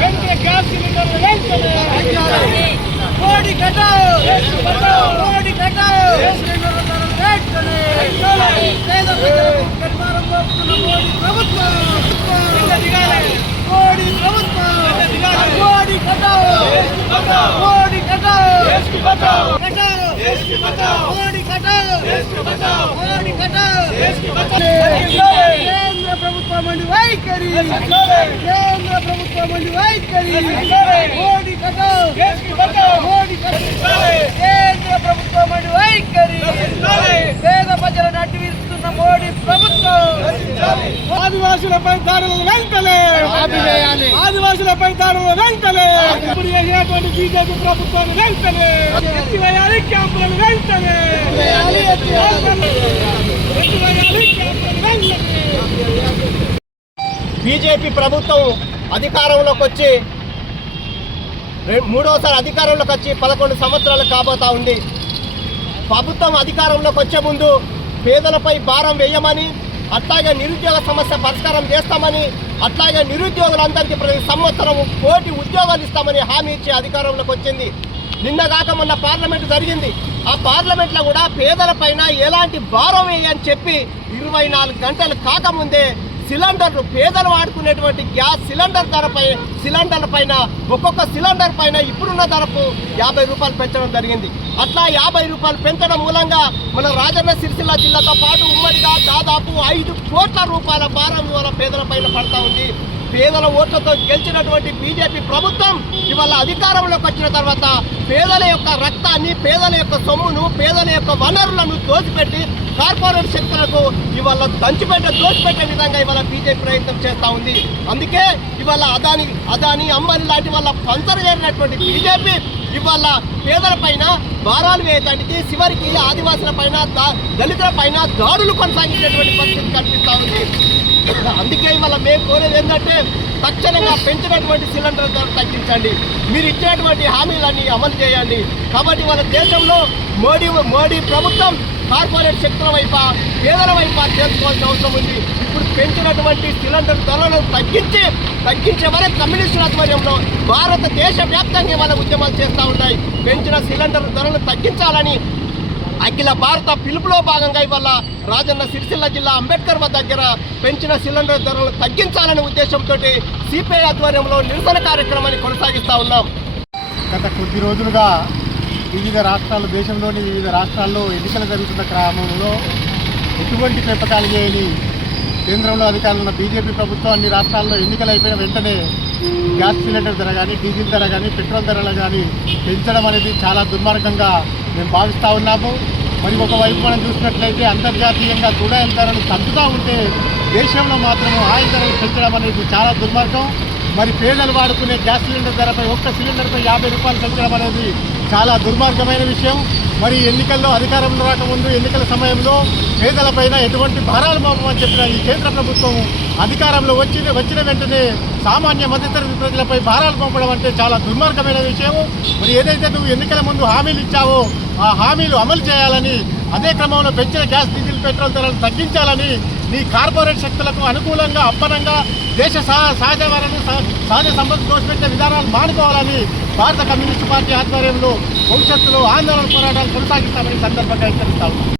వెంటనే గ్యాస్ సిలిండర్లు వెంటనే మోడీ కటావ్ మోడీ కటావ్ సిలిండర్ల ధరలు వెంటనే పేద ప్రజలకు పరిమాణం మోపుతున్న మోడీ ప్రభుత్వం మోడీ ప్రభుత్వం మోడీ కటావ్ మోడీ కటావ్ మోడీ కటావ్ మోడీ కటావ్ కేంద్ర ప్రభుత్వం మండి వైఖరి కేంద్ర ప్రభుత్వం మండి వైఖరి మోడీ కటావ్ మోడీ కేంద్ర ప్రభుత్వం మండి వైఖరి పేద ప్రజలను అడ్డువిస్తున్న మోడీ ప్రభుత్వం ఆదివాసులపై దాడులను వెంటనే ఆదివాసులపై దాడులను వెంటనే ఇప్పుడు చేసినటువంటి బీజేపీ ప్రభుత్వాన్ని వెంటనే ఎత్తివేయాలి క్యాంపులను వెంటనే బీజేపీ ప్రభుత్వం అధికారంలోకి వచ్చి మూడోసారి అధికారంలోకి వచ్చి 11 సంవత్సరాలు కాబోతా ఉంది. ప్రభుత్వం అధికారంలోకి వచ్చే ముందు పేదలపై భారం వేయమని, అట్లాగే నిరుద్యోగ సమస్య పరిష్కారం చేస్తామని, అట్లాగే నిరుద్యోగులందరికీ ప్రతి సంవత్సరం 1 కోటి ఉద్యోగాలు ఇస్తామని హామీ ఇచ్చి అధికారంలోకి వచ్చింది. నిన్నగాక మొన్న పార్లమెంటు జరిగింది. ఆ పార్లమెంట్లో కూడా పేదలపైన ఎలాంటి భారం వేయని చెప్పి 24 గంటలు కాకముందే సిలిండర్లు పేదలు వాడుకునేటువంటి గ్యాస్ సిలిండర్ల పైన ఒక్కొక్క సిలిండర్ పైన ఇప్పుడున్న ధరకు 50 రూపాయలు పెంచడం జరిగింది. అట్లా 50 రూపాయలు పెంచడం మూలంగా మన రాజన్న సిరిసిల్ల జిల్లాతో పాటు ఉమ్మడిగా దాదాపు 5 కోట్ల రూపాయల భారం ఇవాళ పేదల పైన పడతా ఉంది. పేదల ఓట్లతో గెలిచినటువంటి బీజేపీ ప్రభుత్వం ఇవాళ అధికారంలోకి వచ్చిన తర్వాత పేదల యొక్క రక్తాన్ని, పేదల యొక్క సొమ్మును, పేదల యొక్క వనరులను దోచిపెట్టి కార్పొరేట్ శక్తులకు ఇవాళ దోచిపెట్టే విధంగా ఇవాళ బీజేపీ ప్రయత్నం చేస్తూ ఉంది. అందుకే ఇవాళ అదాని అంబానీ లాంటి వాళ్ళ పంచర్ చేరినటువంటి బీజేపీ ఇవాళ పేదల పైన భారాలు వేయడానికి, చివరికి ఆదివాసుల పైన, దళితుల పైన దాడులు కొనసాగించేటువంటి పరిస్థితి కనిపిస్తూ ఉంది. అందుకే ఇవాళ మేము కోరేది ఏంటంటే తక్షణంగా పెంచినటువంటి సిలిండర్ ధర తగ్గించండి, మీరు ఇచ్చినటువంటి హామీలన్నీ అమలు చేయండి. కాబట్టి వాళ్ళ దేశంలో మోడీ ప్రభుత్వం కార్పొరేట్ శక్తుల వైపు, పేదల వైపు చేసుకోవాల్సిన అవసరం ఉంది. ఇప్పుడు పెంచినటువంటి సిలిండర్ ధరలను తగ్గించే వరకు కమ్యూనిస్టుల ఆధ్వర్యంలో భారతదేశ వ్యాప్తంగా వాళ్ళ ఉద్యమాలు చేస్తూ ఉన్నాయి. పెంచిన సిలిండర్ ధరలను తగ్గించాలని అఖిల భారత పిలుపులో భాగంగా ఇవాళ రాజన్న సిరిసిల్ల జిల్లా అంబేద్కర్ దగ్గర పెంచిన సిలిండర్ ధరలను తగ్గించాలనే ఉద్దేశంతో సిపిఐ ఆధ్వర్యంలో నిరసన కార్యక్రమాన్ని కొనసాగిస్తూ ఉన్నాం. గత కొద్ది రోజులుగా దేశంలోని వివిధ రాష్ట్రాల్లో ఎన్నికలు జరుగుతున్న క్రమంలో ఎటువంటి పెంపకాలు చేయని కేంద్రంలో అధికారంలో ఉన్న బీజేపీ ప్రభుత్వం అన్ని రాష్ట్రాల్లో ఎన్నికలు అయిపోయిన వెంటనే గ్యాస్ సిలిండర్ ధర కానీ, డీజిల్ ధర కానీ, పెట్రోల్ ధరలు కానీ పెంచడం అనేది చాలా దుర్మార్గంగా మేము భావిస్తూ ఉన్నాము. మరి ఒకవైపు మనం చూసినట్లయితే అంతర్జాతీయంగా క్రూడాయిల్ ధరలు తగ్గుతూ ఉంటే దేశంలో మాత్రం ఆయిల్ ధరలు పెంచడం అనేది చాలా దుర్మార్గం. మరి పేదలు వాడుకునే గ్యాస్ సిలిండర్ ధరపై ఒక్క సిలిండర్పై 50 రూపాయలు పెంచడం అనేది చాలా దుర్మార్గమైన విషయం. మరి ఎన్నికల్లో అధికారంలో రాకముందు ఎన్నికల సమయంలో పేదలపైన ఎటువంటి భారాలు మోపమని చెప్పిన ఈ కేంద్ర ప్రభుత్వం అధికారంలో వచ్చిన వెంటనే సామాన్య మధ్యతరగతి ప్రజలపై భారాలు మోపడం అంటే చాలా దుర్మార్గమైన విషయం. మరి ఏదైతే నువ్వు ఎన్నికల ముందు హామీలు ఇచ్చావో ఆ హామీలు అమలు చేయాలని, అదే క్రమంలో పెంచిన గ్యాస్, డీజిల్, పెట్రోల్ ధరలు తగ్గించాలని నీ కార్పొరేట్ శక్తులకు అనుకూలంగా అప్పనంగా దేశ సహజ సంపద దోషపెట్టే విధానాలు మానుకోవాలని భారత కమ్యూనిస్టు పార్టీ ఆధ్వర్యంలో భవిష్యత్తులో ఆందోళన పోరాటాలు కొనసాగిస్తామని సందర్భంగా హెచ్చరిస్తాము.